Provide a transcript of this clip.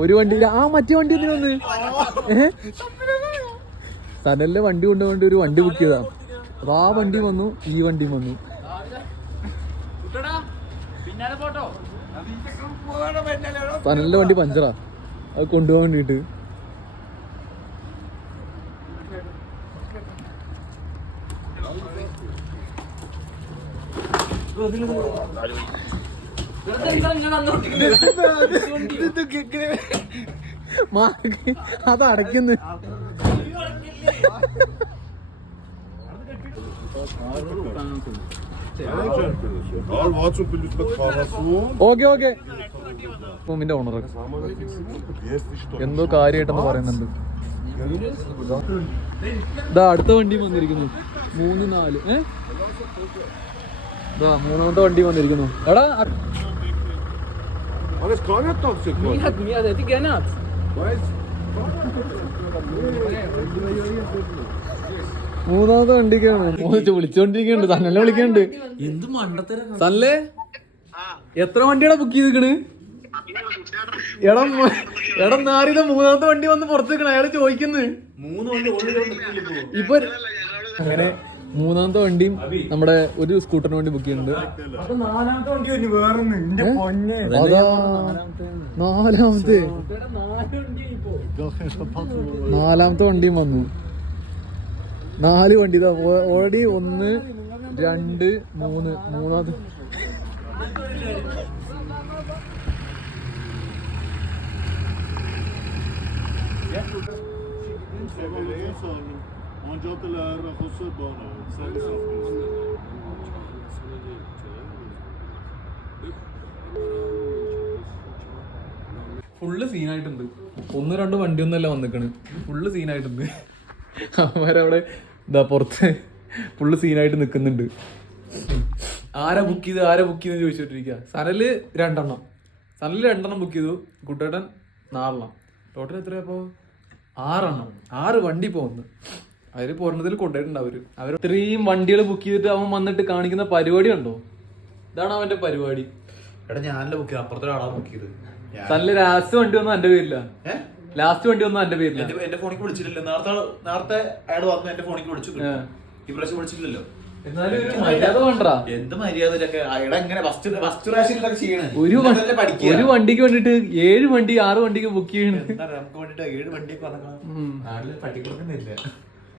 ഒരു വണ്ടി ആ മറ്റേ വണ്ടി എന്തിനു വന്ന് സനലിലെ വണ്ടി കൊണ്ടുകൊണ്ട് ഒരു വണ്ടി ബുക്ക് ചെയ്താ. അപ്പൊ ആ വണ്ടി വന്നു, ഈ വണ്ടിയും വന്നു. സനലിന്റെ വണ്ടി പഞ്ചറാ, അത് കൊണ്ടുപോകാൻ വേണ്ടിട്ട്. അത് അടയ്ക്കുന്നു. Okay okay. റൂമിന്റെ ഓണർ എന്തോ കാര്യമായിട്ടെന്ന് പറയുന്നുണ്ട്. ഇതാ അടുത്ത വണ്ടി വന്നിരിക്കുന്നു. 3, 4 ഇതാ മൂന്നാമത്തെ വണ്ടി വന്നിരിക്കുന്നു. എടാ മൂന്നാമത്തെ വണ്ടിക്കാണ് വിളിച്ചോണ്ടിരിക്കുന്നുണ്ട്. സനല്ലേ വിളിക്കുന്നുണ്ട്. എന്ത് മണ്ടത്തരം സനല്ലേ, എത്ര വണ്ടിയാടാ ബുക്ക് ചെയ്തിക്കണ്? എടാ നാരിത മൂന്നാമത്തെ വണ്ടി വന്ന് പുറത്ത് നിൽക്കണം. അയാള് ചോദിക്കുന്നു. ഇപ്പൊ അങ്ങനെ മൂന്നാമത്തെ വണ്ടിയും നമ്മുടെ ഒരു സ്കൂട്ടറിന് വേണ്ടി ബുക്ക് ചെയ്യുന്നുണ്ട്. നാലാമത്തെ വണ്ടിയും വന്നു. 4 വണ്ടി ഓൾറെഡി 1, 2, 3 മൂന്നാമത്തെ. ഫുള്ള് സീനായിട്ടുണ്ട്. 1, 2 വണ്ടിയൊന്നുമല്ല വന്നിക്കണ്. ഫുള്ള് സീനായിട്ടുണ്ട്. അവരവിടെ ഇതാ പുറത്ത് ഫുള്ള് സീനായിട്ട് നിൽക്കുന്നുണ്ട്. ആരാ ബുക്ക് ചെയ്ത് ചോദിച്ചോണ്ടിരിക്കുക. സനല് 2 ബുക്ക് ചെയ്തു. കുട്ടേട്ടൻ 4. ടോട്ടൽ എത്രയാ? അപ്പോൾ 6 വണ്ടി പോകുന്നു. അവര് പോരണതിൽ കൊണ്ടുപോയിട്ടുണ്ട്. അവർ ഇത്രയും വണ്ടികൾ ബുക്ക് ചെയ്തിട്ട് അവൻ വന്നിട്ട് കാണിക്കുന്ന പരിപാടി ഉണ്ടോ? ഇതാണ് അവന്റെ പരിപാടി. എടാ ഞാനല്ല ബുക്ക് ചെയ്ത്, അപ്പുറത്തെ ആളാ ബുക്ക് ചെയ്ത്. നല്ല ലാസ്റ്റ് വണ്ടി ഒന്നും എന്റെ പേരില്ല. എന്റെ ഫോണിക്ക് വിളിച്ചില്ലല്ലോ. നേരത്തെ അയാൾ വന്നു എന്റെ ഫോണിക്ക് വിളിച്ചു. ഈ പ്രാവശ്യം വിളിച്ചില്ലല്ലോ. എന്ത് മര്യാദ ഒരു വണ്ടിക്ക് വേണ്ടിട്ട് 7 വണ്ടി 6 വണ്ടിക്ക് ബുക്ക് ചെയ്യണം. നമുക്ക് വേണ്ടിട്ട് 7 വണ്ടിയൊക്കെ വന്നിട്ട് പട്ടിക്കൊടുക്കുന്നില്ല.